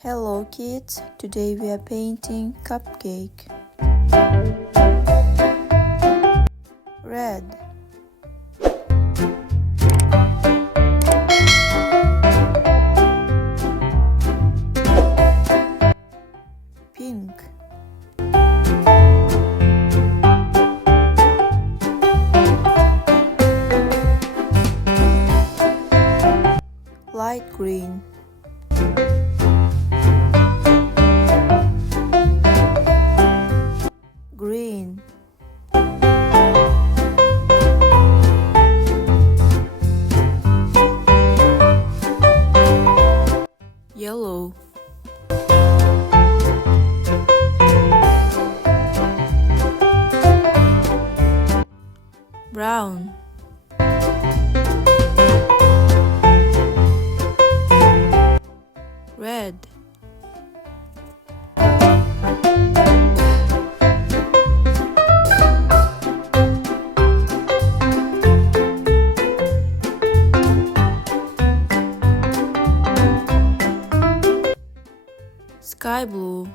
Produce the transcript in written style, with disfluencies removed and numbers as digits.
Hello kids, today we are painting cupcake. Red, pink, light green, green, yellow, brown, red, sky blue,